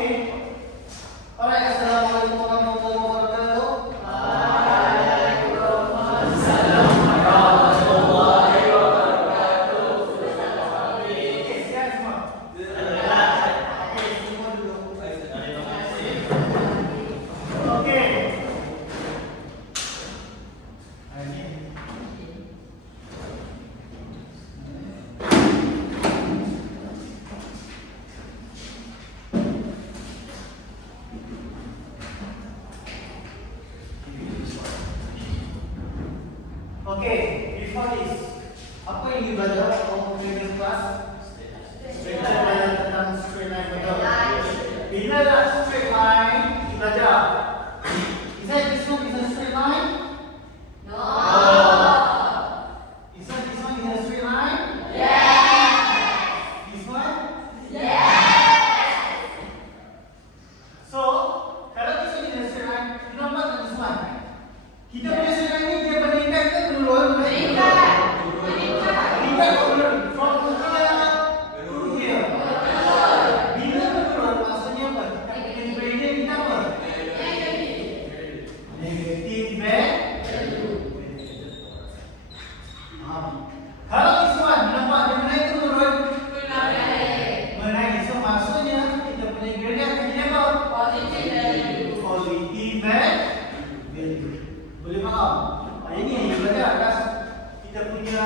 Okay. Alright, assalamualaikum warahmatullahi wabarakatuh. Waalaikumsalam warahmatullahi wabarakatuh. Okay, siap semua. Okay, semua dulu. Okay. Okay, before this, apa yang you belajar waktu previous class? Straight line tentang straight line betul. Bila dah straight line, you belajar. Is that this one is a straight line? No. Is that this one is a straight line? Yes. This one? Yes. So, kalau this one is a straight line, you nampak tak this one? Kita punya straight line ni dia meningkat ke menurun? Meningkat. Meningkat ke menurun? From here to here. Bila menurun maksudnya apa? Kita punya gradient kita apa? Negative value. Kalau this one nampak dia menaik ke menurun? Menaik. So maksudnya kita punya gradient akan jadi apa? Positive value. Boleh faham? Ini yang kita belajar atas kita punya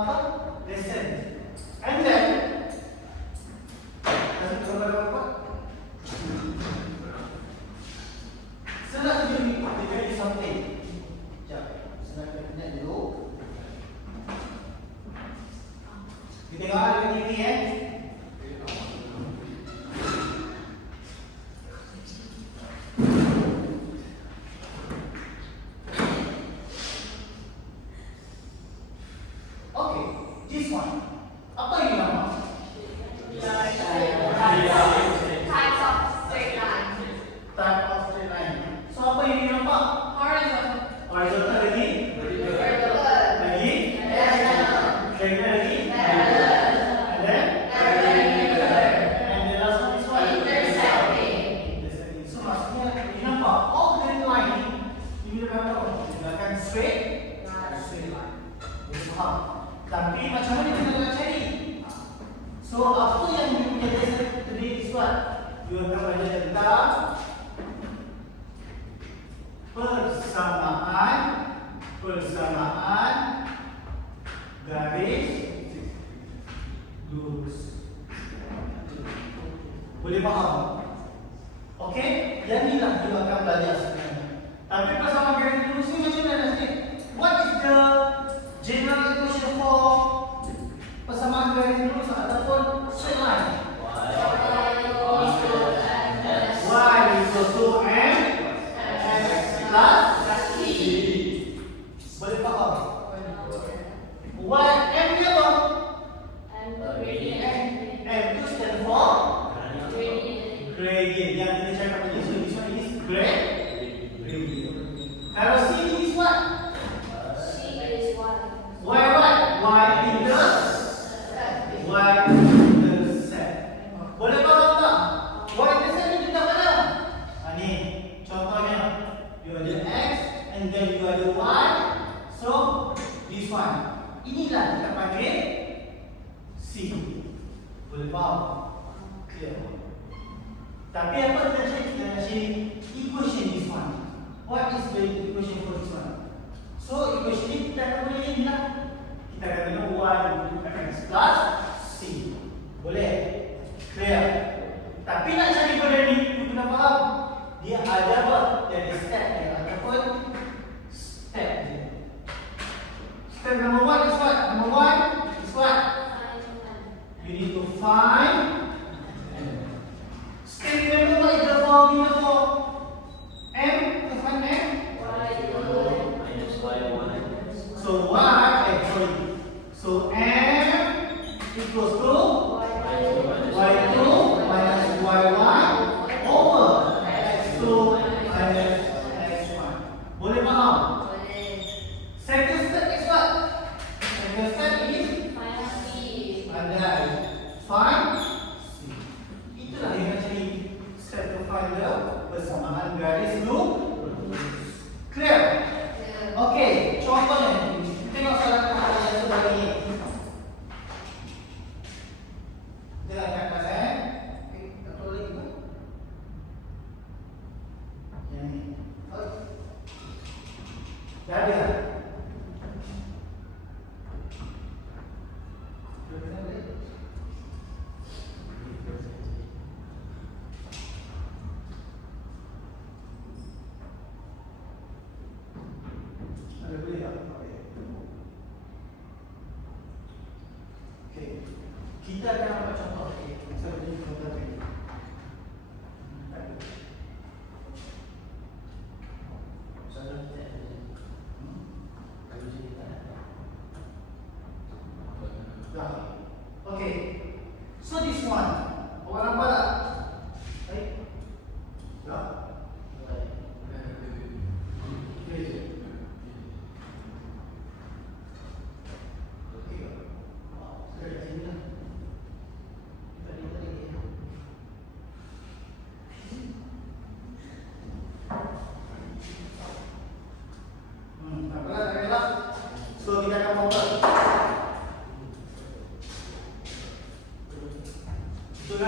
apa? Lesson. And then apa? Senang jadi something. Sekejap. Senang connect dulu. Kita tengok ada TV Okay, this one. Apa ini nama? Type of straight line. So apa yang ini nampak? Horizontal lagi? Lagi? Triangle lagi? And then? And the last one is what? Intersecting. So maksudnya ini nampak? Oh, dari line ni. Ini dia berapa? Dia akan straight line. Boleh faham? Tapi macam mana kita nak cari? So apa yang you punya lesson today is what? You akan belajar tentang persamaan garis lurus. Boleh faham? Okey? Yang inilah you akan belajar sebenarnya. Tapi persamaan garis lurus ni macam mana sikit? What is the general equation for persamaan garis lurus ataupun straight line? Y equals to mx plus c. Boleh faham? Y m dia apa? M tu stand for gradient. Yang kita cakap tadi, so this one is gradient. Kalau c is what? Y what? Y intercept. Boleh faham tak? Y intercept ni kita mana? Ni contohnya, you ada x and then you ada y. So this one. Inilah kita panggil C. Boleh faham? Clear. Tapi apa kita cari? Kita cari equation this one. What is the equation for this one? So equation ni kita akan boleh ini lah. Kita akan guna y x plus c. Boleh? Clear? Tapi nak cari benda ni, you kena faham. Dia ada apa? Dia ada step dia ataupun step dia. Step number one is what? Number one is what? You need to find. Step number one is the formula for m. To find m. So so m equals to y2 minus y1 over x2 minus x1. Boleh faham? Second step is what? Second step is find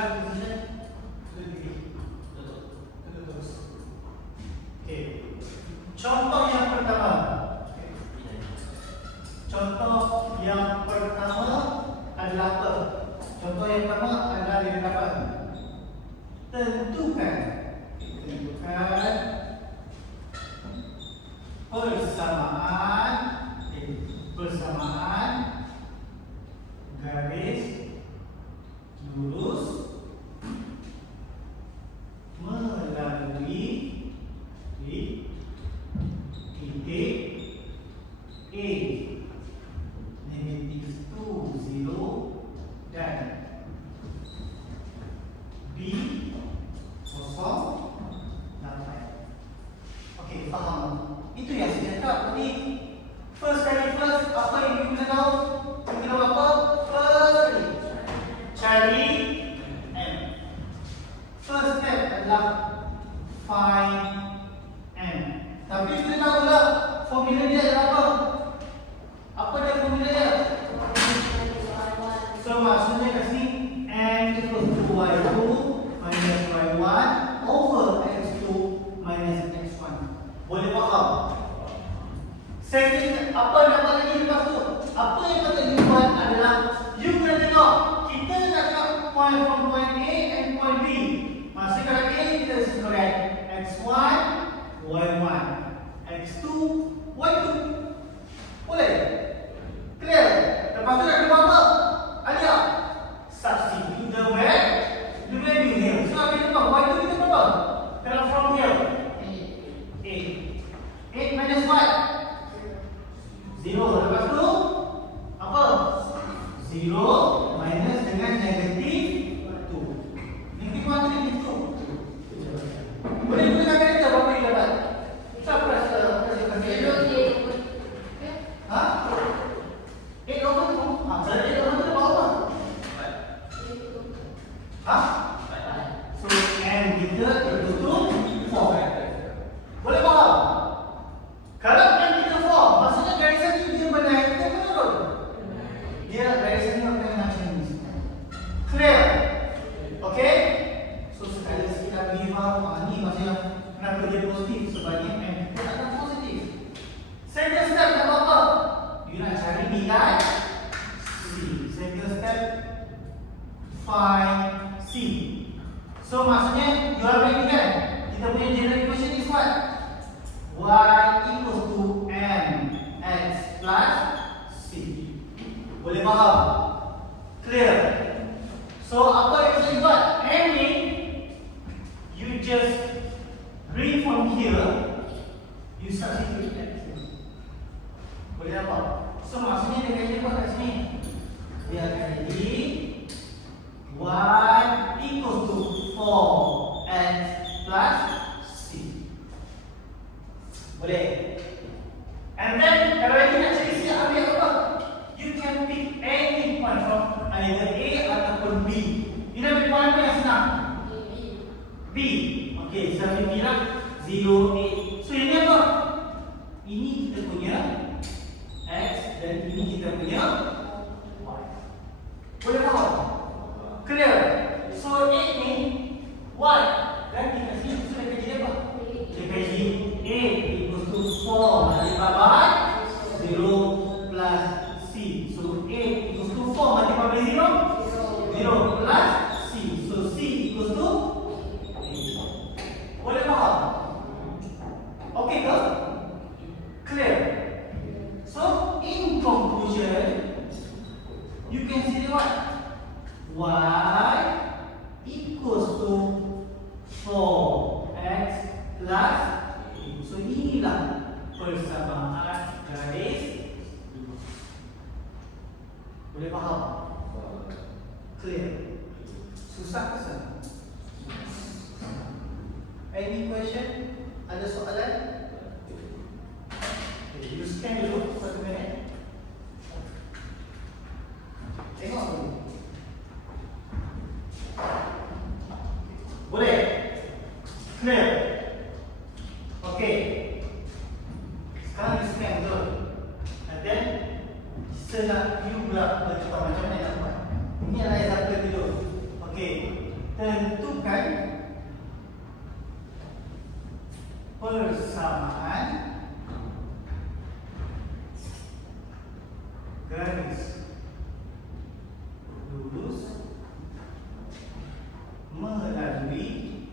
gerak position. Tutup terus. Okey. Contoh yang pertama. Contoh yang pertama adalah apa? Contoh yang pertama adalah di hadapan. Tentukan persamaan garis lurus melalui titik A -2, 0 dan B 0, 8. Okey, faham? Itu yang saya cakap tadi. First kali first, apa yang kita kena tahu? Kita kena tahu apa? First kali cari M. First step adalah find M. Tapi kita tahu tak formula dia adalah apa? Apa dia formula dia? So maksudnya kat sini M equals to Y2 minus Y1 over X2 minus X1. Boleh faham? Second, apa dapat lagi lepas tu? Apa yang patut dibuat adalah you kena tengok kita nak cakap point from point A and point B. Maksud kalau A kita select X1, Y1, X2, Y2. Boleh? Clear? Lepas tu nak buat apa? Alia, substitute the value here. So kita tahu Y2 kita berapa? Kalau from here 8 minus what? 0. Lepas tu apa? 0 minus dengan negatif 2. Negatif 1 negatif 2. Boleh gunakan kereta berapa yang dapat? Siapa rasa ha? 8 over 2. Saya 8 over 2 berapa? Ha? So M kita equal to 4. Boleh faham? Kalau M kita 4, maksudnya garisan ni dia menaik ke menurun? Dia garisan ni akan macam ni. Clear? Okay? So sekali sikit lagi faham. Ni maksudnya kenapa dia positif? Sebabnya M kita akan positif. Second step nak buat apa? You nak cari B kan? C. Second step find C. So maksudnya you are ready kan? Kita punya general equation is what? Y equals to mx plus c. Boleh faham? Clear? So apa yang kita buat? M ni you just bring from here, you substitute x. Boleh apa? So maksudnya dia kata apa kat sini? Dia akan jadi y equals to 4x plus c. Boleh? And then kalau lagi nak cari C, ambil apa? You can pick any point from either A ataupun B. You nak ambil point apa yang senang? B. Okay, saya ambil B lah. 0, 8. So ini apa? Ini kita punya X dan ini kita punya Y. Boleh faham? Clear? So 8 ni Y. Dan kita sini sudah kaji apa? Kita kaji A equals to 4 multiplied by 0 plus C. So A equals to 4 multiplied by 0 plus C. So C equals to 8. Boleh faham? Okay ke? Clear? So in conclusion, you can see what? Y equals to 4x plus. So inilah persamaan garis lurus. Boleh faham? Clear? Susah ke susah? Any question? Ada soalan? Okay, you scan dulu 1 minit. Tengok dulu. Boleh? Clear? Okay. Sekarang you scan betul. And then saya nak you pula bercakap macam mana nak buat. Ini adalah example dulu. Okay. tentukan persamaan garis lurus melalui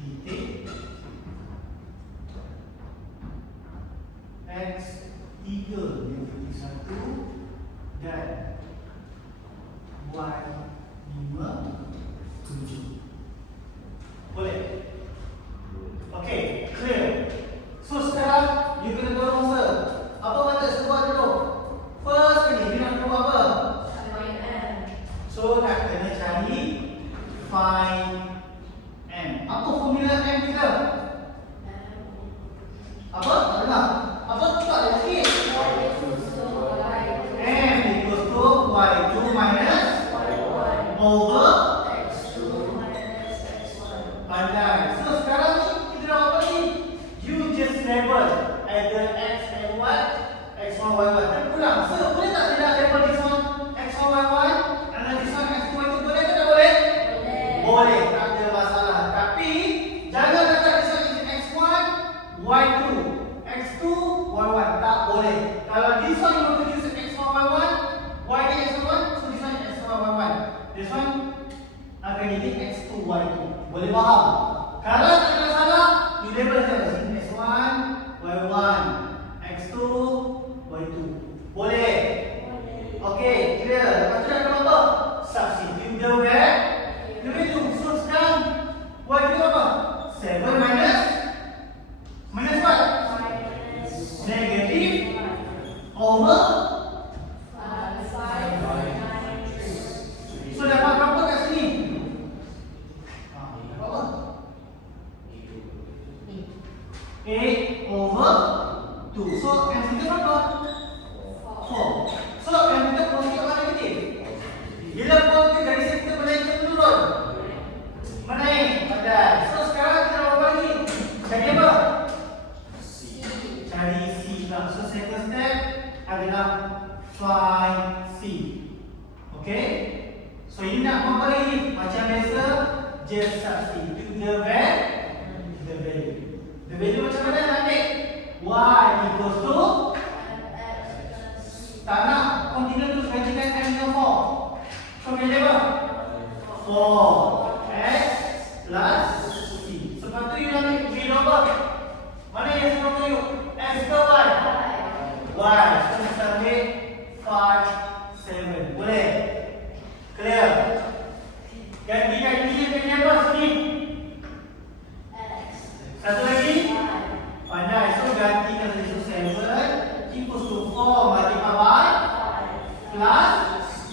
titik X3 negatif 1 dan Y5 7. Boleh? Okey, clear. So sekarang you kena tahu masa apa kata sebuah dulu. First kali you nak tahu apa? So nak kena cari find M. Apa formula M kita? Apa? Tak dengar. Apa tu tak ada sikit? M equals to Y2 minus over pandai. So sekarang ni kita dah apa ni? You just label either X and Y, X1, Y1. Terpulang. So boleh tak tidak label this one X1, Y1 and then this one X2, Y2? Boleh ke tak boleh? Boleh. Tak ada masalah. Tapi jangan kata this one is X1, Y2, X2, Y1. Tak boleh. Kalau this one you want to use X1, Y1, Y ni X1, so this one is X1, Y1. This one akan jadi X2, Y2. Boleh faham? Kalau tak ada salah, you label saja sini X1, Y1, X2, Y2. Boleh? Okey, clear. Lepas tu nak kena apa? Substitute the value. So sekarang Y kita apa? 7 minus what? Negative over. So dapat berapa kat sini? Dapat apa? 8 over 2. So M kita berapa? 4. So M kita positif atau negatif? Bila positif dari sini kita menaik ke turun? Menaik. Pandai. So sekarang kita buat apa lagi? Cari apa? Cari C lah. So second step adalah find C. Okay? So ini nak buat apa lagi? Macam biasa, just substitute the value. The value macam mana nak ambil? Y equals to, tak nak continue terus gantikan M dengan 4. So pilih apa? 4 X plus C. Sebab tu you nak ambil V apa? Mana yang sebab tu you? X ke Y? Y. So kita ambil 5, 7. Boleh? Clear? Gantikan ini dengan apa sini? Satu lagi? Pandai. So gantikan dari 7 equals to 4 multiplied by plus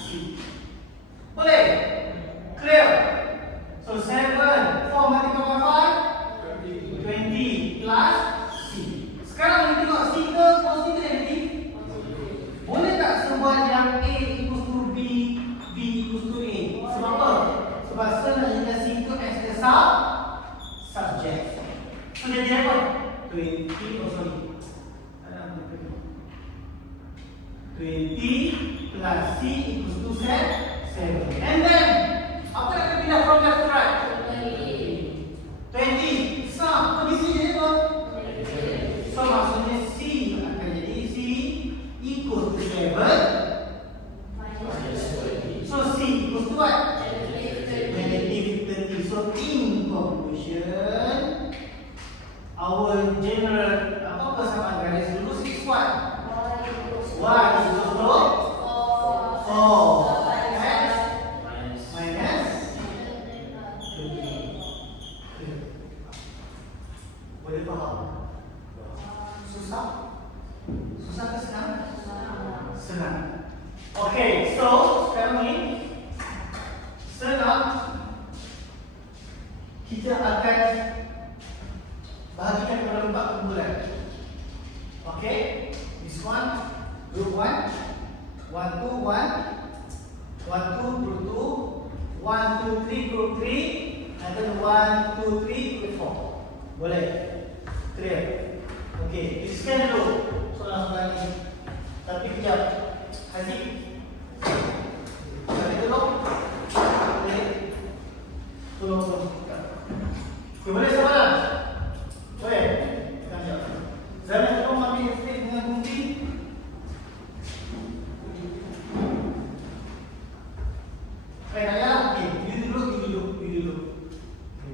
C. Boleh? Clear? So 7, 4 multiplied by 5 20 plus C. Sekarang kita tengok C ke positif ke negatif? Boleh tak sebut yang A equals to B, B equals to A? Sebab apa? Sebab sebenarnya C itu X the subject. So jadi apa? 20 plus C equals to 7. And then apa nak kita pindah from left to right? 20. So kondisi jadi apa? So maksudnya C akan jadi C equals to 7. So C equals to what? Negative 30. So in conclusion, our general persamaan garis lurus is what? Y equals to 4 X minus 20. Boleh faham? Susah? Susah ke senang? Senang. Okay, so sekarang ni senang kita akan bahagikan kepada 4 kumpulan. Okay, this one group 1, 1, 2, 1, 1, 2, group 2, 1, 2, 3, group 3, and then 1, 2, 3, group 4. Boleh? Clear? Okay, you scan dulu soalan-soalan ni. Tapi kejap, Haziq, Penanya, oke, you dulu.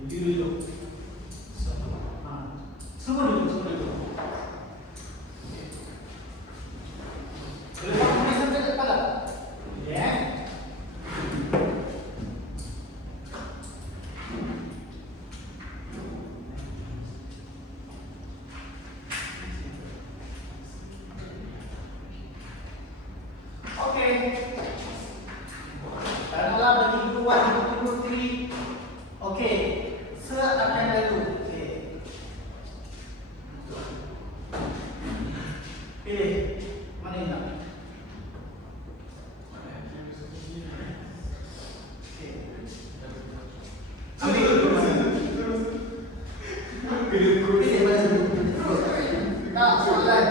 You dulu. Semua dulu. Boleh pakai sampai depan lah. Ya. Oke. Taruhlah bagi keluar di Oke. Akan lalu. Oke. Pilih. Mana yang nak? Oke. Ambil. Pilih mana dulu? Tak, soalan.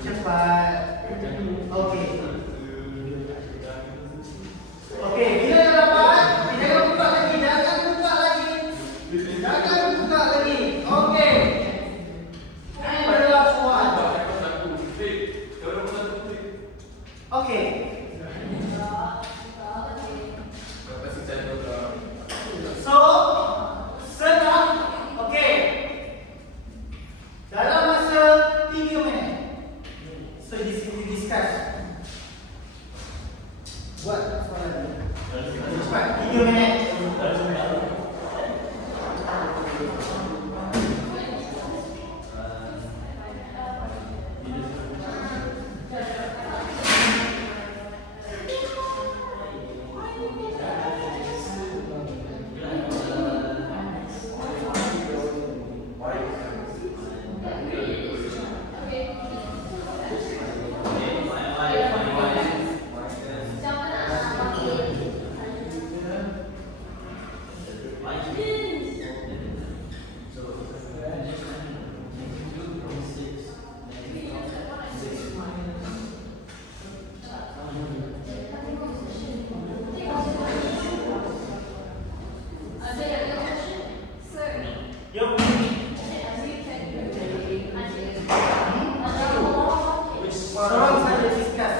Cepat. Oke. Oke, bila yang dapat, jangan buka lagi. Oke. And the last one. Oke. So, senang. Oke. Dalam masa 3 minit. So, discuss. Buat soalan. Cepat, 3 minit. Seorang saja discuss.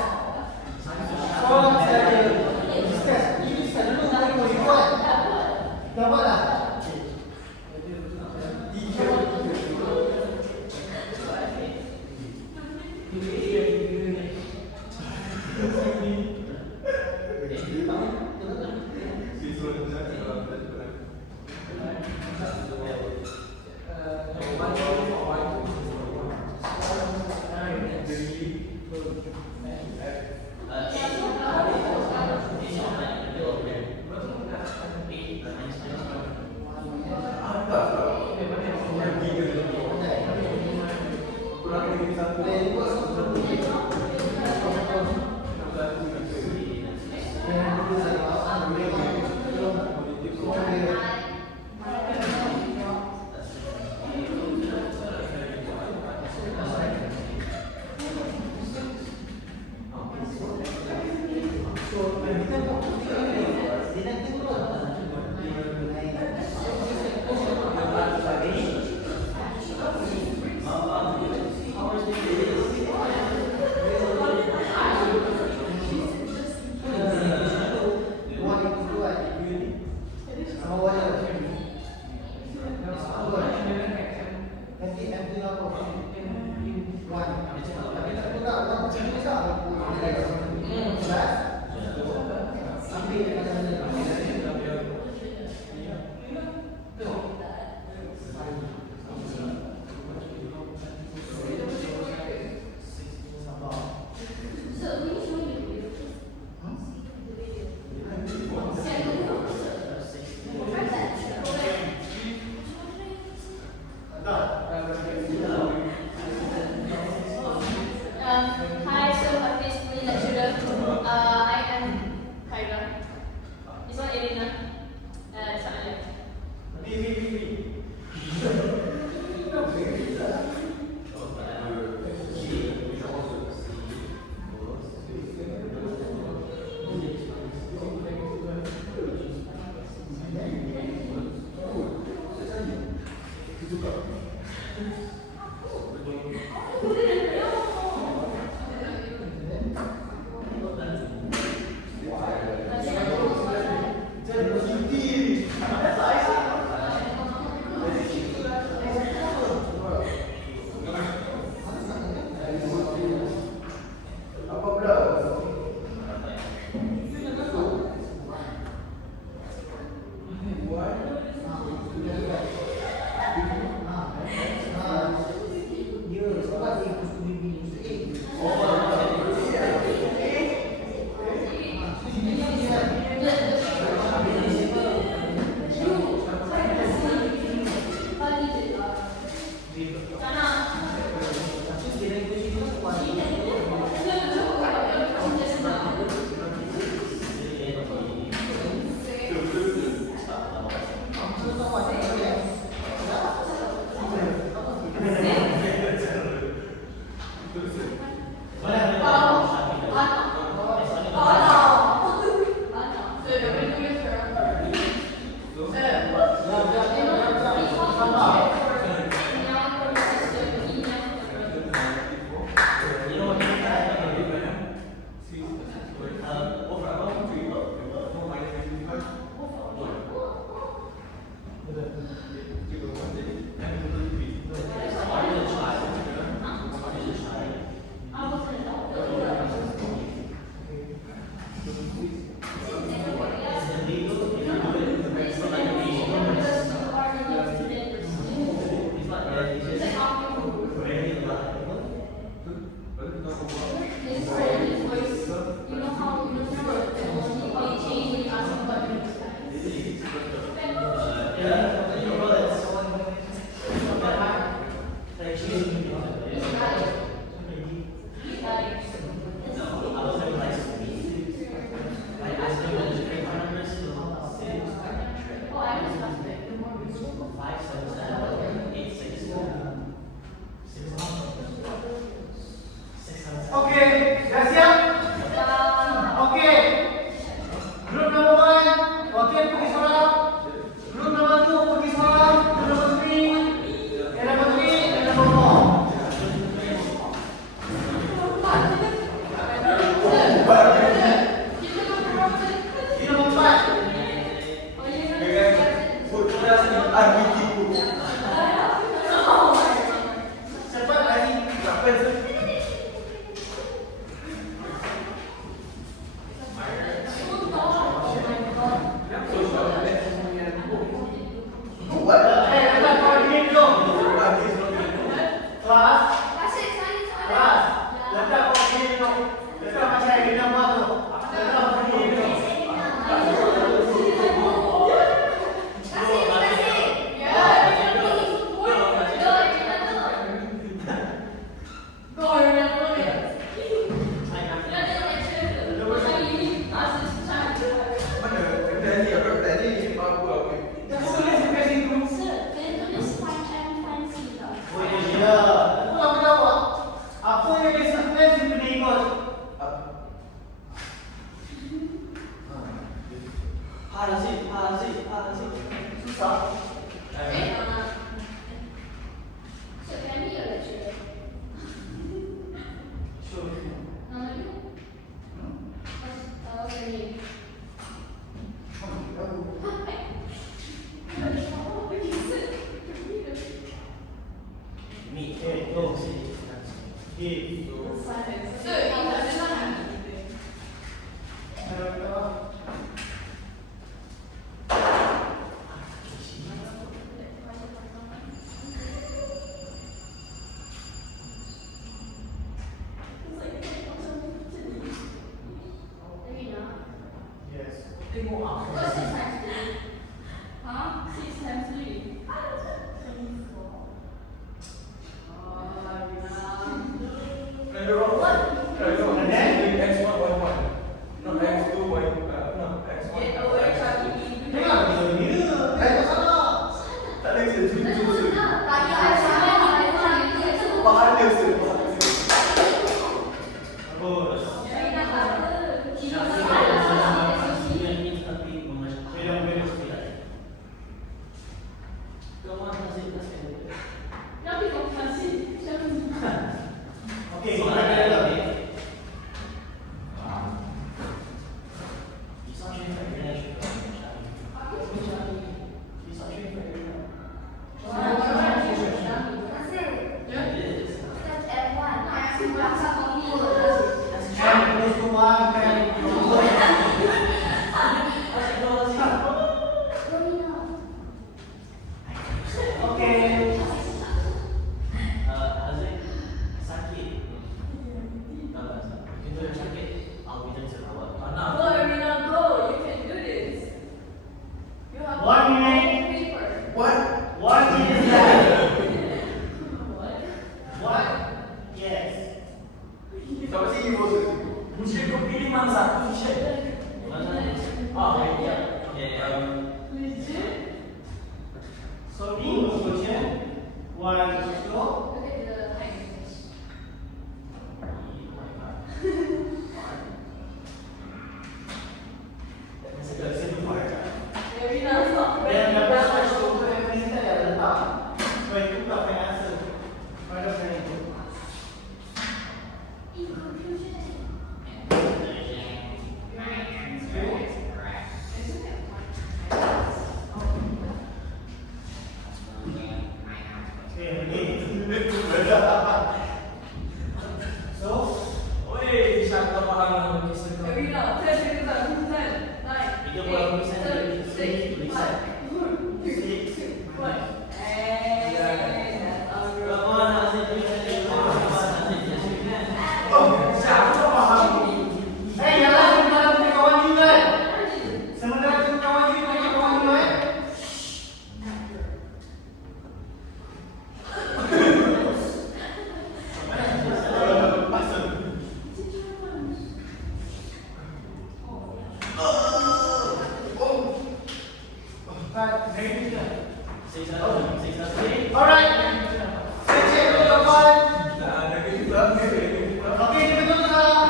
Ini bisa dulu nanti mau dibuat. Dah buat lah. Hi, so my face is lecturer. I am Kyra. This one Elena. This one Alex. Oke, sudah siap? Oke. Grup number 1, wakil pergi sholat. Grup number 2 pergi sholat. Grup number 3, and number 3, and number 4. Ini number 4. Cepat lagi. Susah. Okay, ready? So, Woi, bisa kita paham lukisan kau? Every now, 10 seconds out, 10, 9, Itu kalau lukisan 8, 7, 6, tulisan. 5, 4, 3, 2, 1. Hey, that's all good. Siapa paham? eh, jangan sementara punya kawan juga. Sementara punya kawan juga, punya kawan juga. Alright. Saya cek dulu kawan. Okey, ini betul ke salah?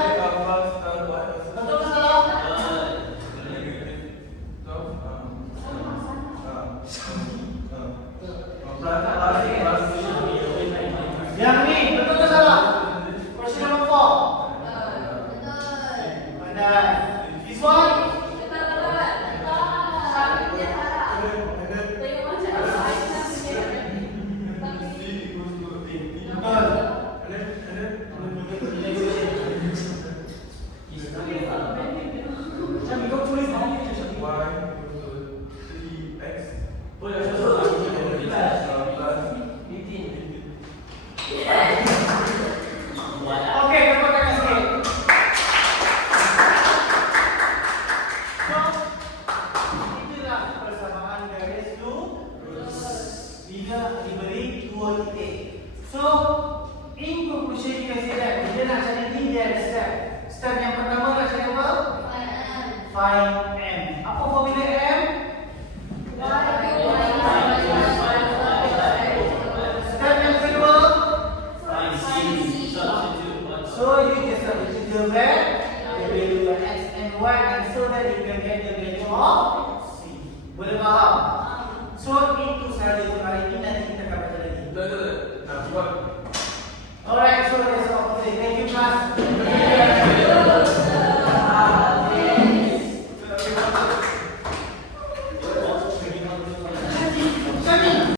Betul ke salah? Yang ni betul ke salah? Question number 4. Pandai. This one? Betul. Macam kau tulis tadi macam boleh Okey, tepuk tangan sikit. So, itulah persamaan garis lurus bila diberi dua titik. So, in conclusion, you can say that bila nak cari ni dia ada step. Step yang pertama nak cari apa? Find M. Apa formula M? Step yang kedua. So you just have to substitute the value of x and y, and so that you can get the value of c. Boleh faham? So itu sahaja untuk hari ini, nanti kita akan baca lagi. Alright, so